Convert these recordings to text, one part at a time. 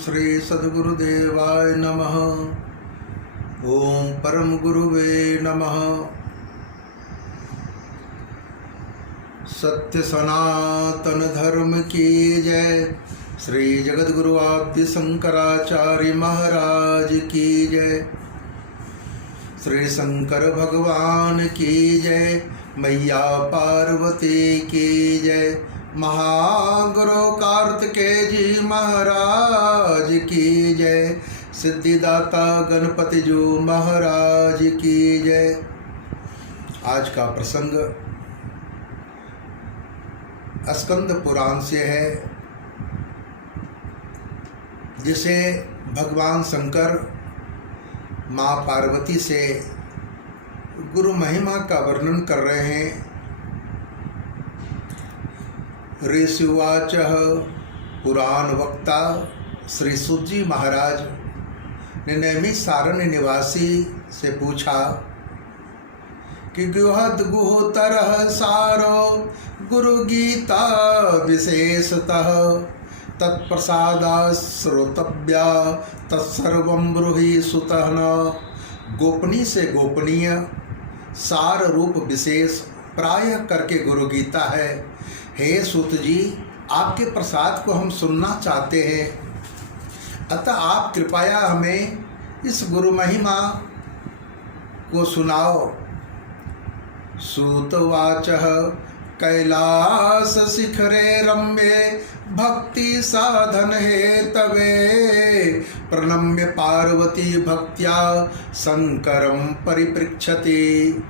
श्री सद्गुरुदेवाय नमः। ओम परम गुरुवे नमः। सत्य सनातन धर्म की जय। श्री जगद्गुरु आद्य शंकराचार्य महाराज की जय। श्री शंकर भगवान की जय। मैया पार्वती की जय। महागुरु कार्तिकेय जी महाराज की जय। सिद्धिदाता गणपति जो महाराज की जय। आज का प्रसंग स्कंद पुराण से है, जिसे भगवान शंकर माँ पार्वती से गुरु महिमा का वर्णन कर रहे हैं। ऋषिवाच पुराण वक्ता श्री सूत जी महाराज ने नैमिषारण्य निवासी से पूछा कि गुहद गुहोतर सारो गुरु गीता विशेषतः तत्प्रसादा श्रोतव्या तत्सर्वं ब्रूहि सुतः न। गोपनीय से गोपनीय सार रूप विशेष प्रायः करके गुरु गीता है। हे सूत जी, आपके प्रसाद को हम सुनना चाहते हैं, अतः आप कृपया हमें इस गुरु महिमा को सुनाओ। सूतवाचः कैलास शिखरे रम्ये भक्ति साधन हेतवे प्रणम्य पार्वती भक्त्या शंकरम परिपृच्छति।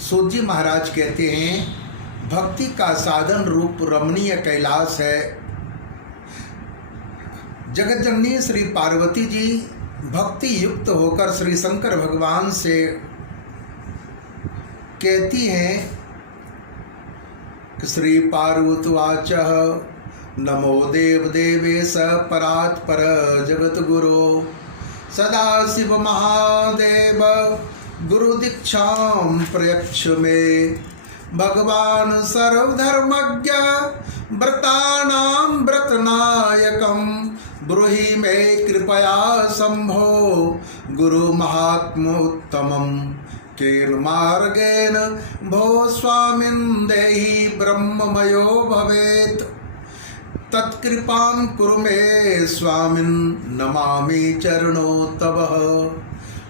सूत जी महाराज कहते हैं, भक्ति का साधन रूप रमणीय कैलाश है। जगत जननी श्री पार्वती जी भक्ति युक्त होकर श्री शंकर भगवान से कहती हैं कि श्री पार्वतीवाच नमो देव देवेश परात् पर जगत गुरु सदाशिव महादेव गुरु दीक्षां प्रयच्छ मे भगवान सर्वधर्मज्ञ व्रतानां व्रतनायकं ब्रूहि मे कृपया शंभो गुरु महात्मोत्तमं केन मार्गेण भो स्वामिन् देहि ब्रह्ममयो भवेत् तत्कृपां कुरु मे स्वामिन् नमामि चरणो तव।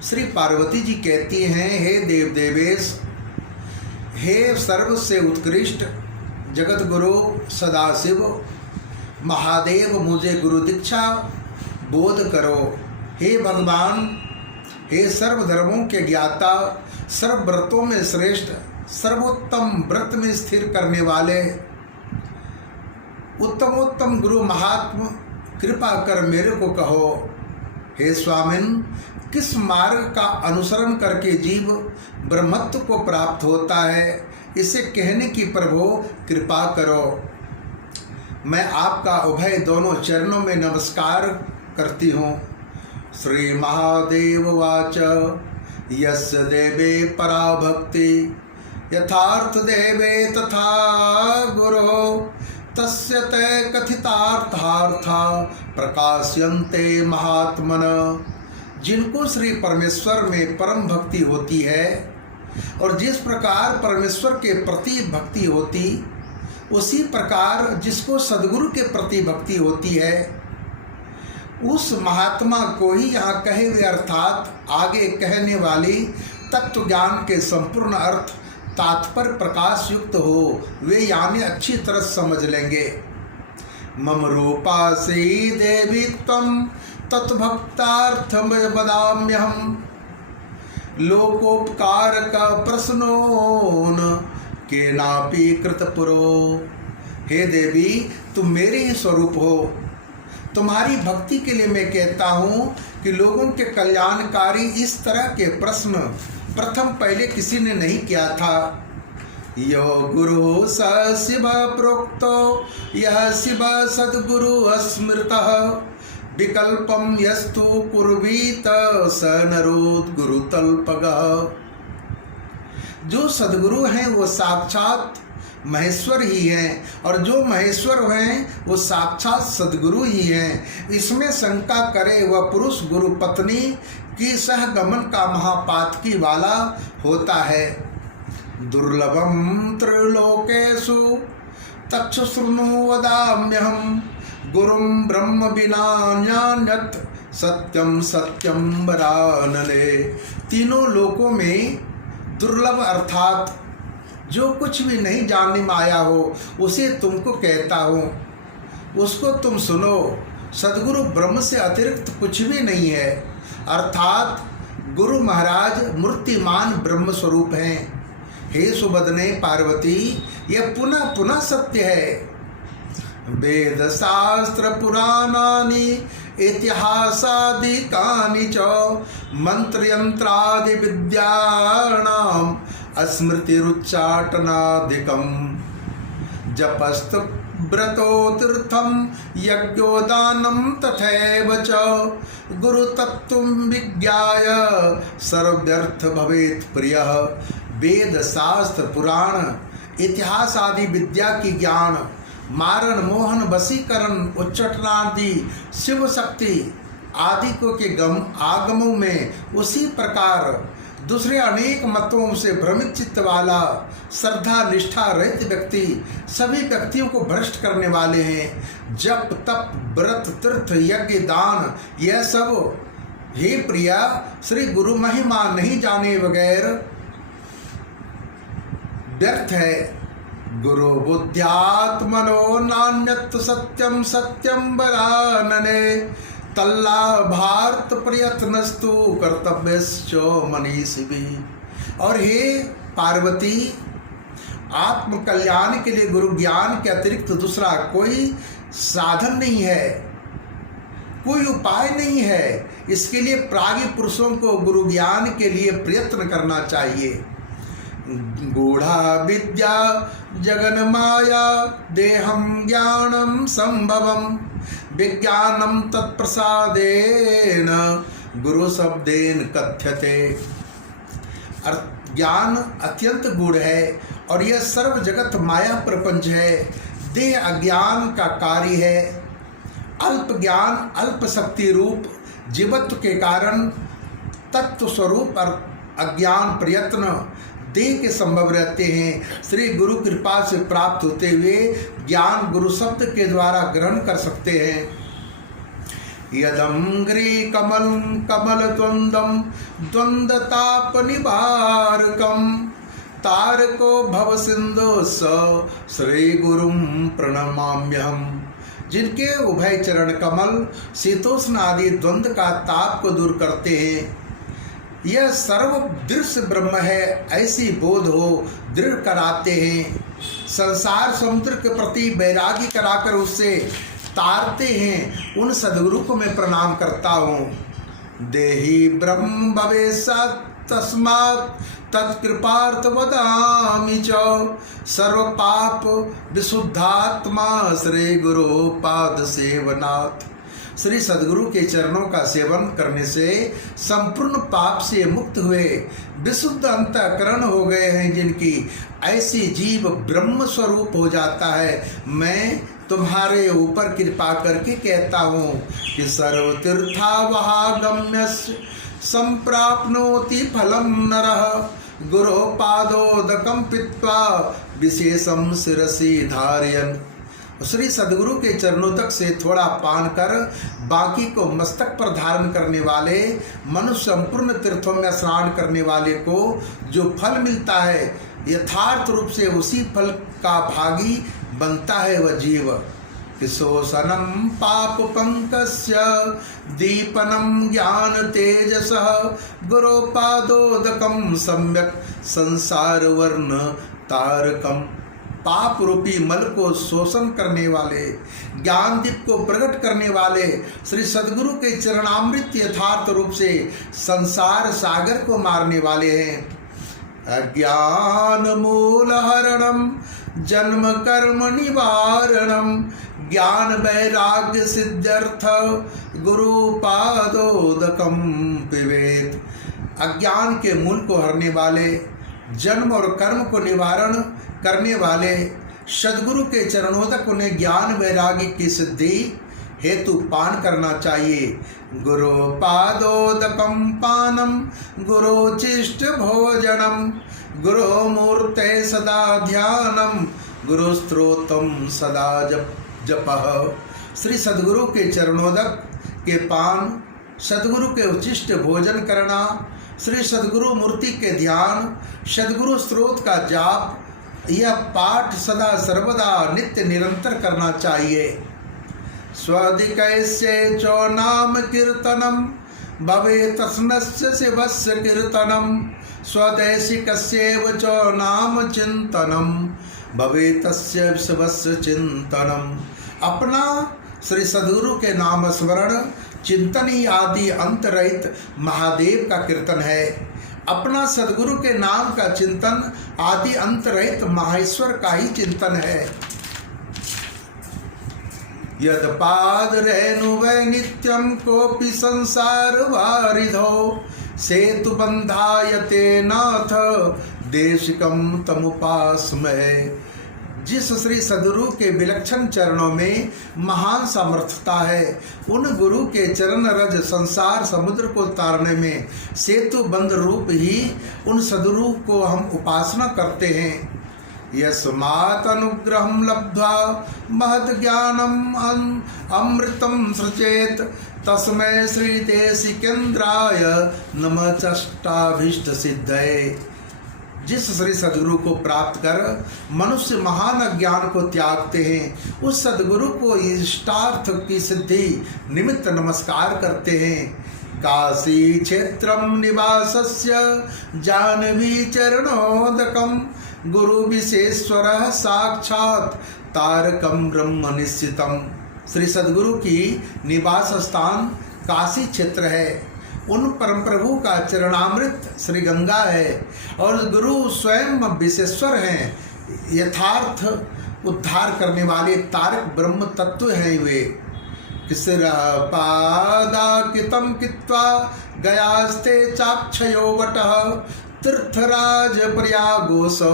श्री पार्वती जी कहती हैं, हे देव देवेश, हे सर्व से उत्कृष्ट जगत गुरु सदाशिव महादेव, मुझे गुरु दीक्षा बोध करो। हे भगवान, हे सर्व धर्मों के ज्ञाता, सर्व व्रतों में श्रेष्ठ, सर्वोत्तम व्रत में स्थिर करने वाले उत्तमोत्तम गुरु महात्म, कृपा कर मेरे को कहो। हे स्वामिन, किस मार्ग का अनुसरण करके जीव ब्रह्मत्व को प्राप्त होता है, इसे कहने की प्रभु कृपा करो। मैं आपका उभय दोनों चरणों में नमस्कार करती हूँ। श्री महादेव वाच यस्य देवे परा भक्ति यथार्थ देवे तथा गुरो तस्य ते कथितार्थार्था प्रकाश्यन्ते महात्मन। जिनको श्री परमेश्वर में परम भक्ति होती है और जिस प्रकार परमेश्वर के प्रति भक्ति होती, उसी प्रकार जिसको सद्गुरु के प्रति भक्ति होती है, उस महात्मा को ही यहाँ कहे हुए अर्थात आगे कहने वाली तत्व ज्ञान के संपूर्ण अर्थ तात्पर्य प्रकाश युक्त हो, वे यानी अच्छी तरह समझ लेंगे। मम रूपा से देवी त्वं तत्भक्तार्थम वदाम्यहम् लोकोपकार का प्रश्नोन केनापि कृतपुरो। हे देवी, तुम मेरे ही स्वरूप हो। तुम्हारी भक्ति के लिए मैं कहता हूँ कि लोगों के कल्याणकारी इस तरह के प्रश्न प्रथम पहले किसी ने नहीं किया था। यो गुरु स शिव प्रोक्तो यह शिव सद्गुरु स्मृतः विकल्पम यस्तु कुर्वीत स नरोद गुरुतल्पगः। जो सद्गुरु हैं वो साक्षात महेश्वर ही हैं, और जो महेश्वर हैं वो साक्षात सद्गुरु ही हैं। इसमें शंका करे वह पुरुष गुरु पत्नी की सहगमन का महापातकी वाला होता है। दुर्लभम त्रिलोकेषु तच्छृणु वदाम्यहम् गुरुं ब्रह्म विना नान्यत् सत्यम सत्यम वरानने। तीनों लोकों में दुर्लभ अर्थात जो कुछ भी नहीं जानने में आया हो उसे तुमको कहता हूँ, उसको तुम सुनो। सद्गुरु ब्रह्म से अतिरिक्त कुछ भी नहीं है, अर्थात गुरु महाराज मूर्तिमान ब्रह्म स्वरूप हैं। हे सुबदने पार्वती, यह पुनः पुनः सत्य है। वेद शास्त्र पुराणानि इतिहासादिकानि च मंत्र यंत्रादि विद्यानाम् स्मृतिरुच्चाटनादिकम् जपस्तु व्रतो तीर्थम यज्ञोदानं तथैव च गुरुतत्त्वं विज्ञाय सर्वव्यर्थ भवेत् प्रियः। वेद शास्त्र पुराण इतिहास आदि विद्या की ज्ञान, मारण मोहन वशीकरण उच्चाटनादि शिव शक्ति आदि को के आगमों में उसी प्रकार दूसरे अनेक मतों से भ्रमित चित्त वाला श्रद्धा निष्ठा रहित व्यक्ति सभी व्यक्तियों को भ्रष्ट करने वाले हैं। जप तप व्रत तीर्थ यज्ञ दान यह सब हे प्रिया श्री गुरु महिमा नहीं जाने बगैर व्यर्थ है। गुरु बुद्ध्यात्मनो नान्यत् सत्यम सत्यम वरानने तल्ला भारत प्रयत्नस्तु कर्तव्यश्च मनीषिभिः। और हे पार्वती, आत्म कल्याण के लिए गुरु ज्ञान के अतिरिक्त दूसरा कोई साधन नहीं है, कोई उपाय नहीं है। इसके लिए प्राज्ञ पुरुषों को गुरु ज्ञान के लिए प्रयत्न करना चाहिए। गूढ़ा विद्या जगन माया देहम ज्ञानम संभवम विज्ञानम तत्प्रसादेन गुरु शब्देन कथ्यते। ज्ञान अत्यंत गूढ़ है और यह सर्व जगत माया प्रपंच है। देह अज्ञान का कार्य है। अल्प ज्ञान अल्प शक्ति रूप जीवत्व के कारण तत्व स्वरूप और अज्ञान प्रयत्न देह के संभव रहते हैं। श्री गुरु कृपा से प्राप्त होते हुए ज्ञान गुरु शब्द के द्वारा ग्रहण कर सकते हैं। यदंग्री कमल कमल द्वंद्वम द्वंद्वताप निवारकम तारको भव सिंधु स श्री गुरुम प्रणमाम्यहम। जिनके उभय चरण कमल शीतोष्ण आदि द्वंद्व का ताप को दूर करते हैं, यह सर्व दृश्य ब्रह्म है ऐसी बोध हो दृढ़ कराते हैं। संसार समुद्र के प्रति वैरागी कराकर उससे तारते हैं, उन सद्गुरु को मैं प्रणाम करता हूँ। देहि ब्रह्म भवेत् तस्मात् तत्कृपार्थ वदामि च सर्व पाप विशुद्धात्मा श्री गुरु पाद सेवनात्। श्री सद्गुरु के चरणों का सेवन करने से संपूर्ण पाप से मुक्त हुए विशुद्ध अंतःकरण हो गए हैं, जिनकी ऐसी जीव ब्रह्म स्वरूप हो जाता है। मैं तुम्हारे ऊपर कृपा करके कहता हूँ कि सर्वतीर्थावहागम्यस्य संप्राप्नोति फलम नरः गुरो पादोदकं पीत्वा विशेषम शिरसि धारयन्। श्री सद्गुरु के चरणों तक से थोड़ा पान कर बाकी को मस्तक पर धारण करने वाले मनुष्य संपूर्ण तीर्थों में स्नान करने वाले को जो फल मिलता है यथार्थ रूप से उसी फल का भागी बनता है वह जीव। किशोषणम पाप पंकस्य दीपनम ज्ञान तेजसः गुरो पादोदकम सम्यक संसार वर्ण तारकम। पाप रूपी मल को शोषण करने वाले, ज्ञान दीप को प्रकट करने वाले श्री सद्गुरु के चरणामृत यथार्थ रूप से संसार सागर को मारने वाले हैं। अज्ञान मूलहरणम जन्म कर्म निवारणम ज्ञान वैराग्य सिद्ध्यर्थ गुरु पादोदकम पिबेत। अज्ञान के मूल को हरने वाले, जन्म और कर्म को निवारण करने वाले सदगुरु के चरणोदक उन्हें ज्ञान वैराग्य की सिद्धि हेतु पान करना चाहिए। गुरु पादोदकम पानम गुरुचिष्ट भोजनम गुरु मूर्ते सदा ध्यानम गुरु स्त्रोतम सदा जपः। श्री सदगुरु के चरणोदक के पान, सदगुरु के उचिष्ट भोजन करना, श्री सदगुरु मूर्ति के ध्यान, सदगुरु स्त्रोत का जाप, यह पाठ सदा सर्वदा नित्य निरंतर करना चाहिए। स्वधिकैस्य चो नाम कीर्तनम भवेत् तस्मस्य शिवस्य कीर्तनम स्वदेशिकस्यैव चो नाम चिंतनम भवेत् तस्य शिवस्य चिंतनम। अपना श्री सदगुरु के नाम स्मरण चिंतन ही आदि अंत रहित महादेव का कीर्तन है। अपना सदगुरु के नाम का चिंतन आदि अंत रहित माहेश्वर का ही चिंतन है। यद पाद रेणु वै नित्यम कोपि संसार वारिधो सेतु बंधायते नाथ देशिकम तमुपास्महे। जिस श्री सदगुरु के विलक्षण चरणों में महान सामर्थ्यता है, उन गुरु के चरण रज संसार समुद्र को तारने में सेतु बंध रूप ही उन सदगुरु को हम उपासना करते हैं। यस्मात् अनुग्रहं लब्ध्वा महत् ज्ञानम अमृतम सृजेत तस्मै श्री देशिकेन्द्राय नमः चष्टाभीष्ट सिद्धये। जिस श्री सदगुरु को प्राप्त कर मनुष्य महान अज्ञान को त्यागते हैं, उस सदगुरु को इष्टार्थ की सिद्धि निमित्त नमस्कार करते हैं। काशी क्षेत्रम निवासस्य जाह्नवी चरणोदकम गुरु विशेश्वर साक्षात तारकम ब्रह्म निश्चितम। श्री सदगुरु की निवास स्थान काशी क्षेत्र है। उन परम प्रभु का चरणामृत श्री गंगा है और गुरु स्वयं विशेश्वर हैं। यथार्थ उद्धार करने वाले तारक ब्रह्म तत्व हैं वे। किसरा पादाकितम कित्वा गयास्ते चाक्षयो वटः तीर्थराज प्रयागोसौ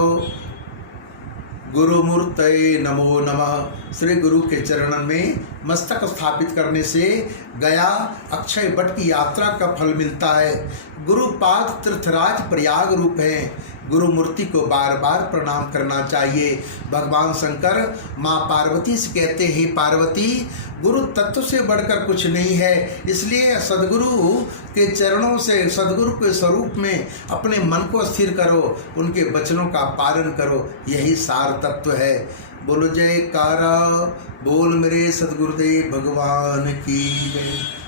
गुरुमूर्तये नमो नमः। श्री गुरु के चरणन में मस्तक स्थापित करने से गया अक्षय वट की यात्रा का फल मिलता है। गुरुपाद तीर्थराज प्रयाग रूप हैं। गुरु मूर्ति को बार बार प्रणाम करना चाहिए। भगवान शंकर माँ पार्वती से कहते हैं, पार्वती गुरु तत्व से बढ़कर कुछ नहीं है, इसलिए सदगुरु के चरणों से सदगुरु के स्वरूप में अपने मन को स्थिर करो, उनके वचनों का पालन करो, यही सार तत्व है। बोलो जयकारा, बोल मेरे सदगुरुदेव भगवान की जय।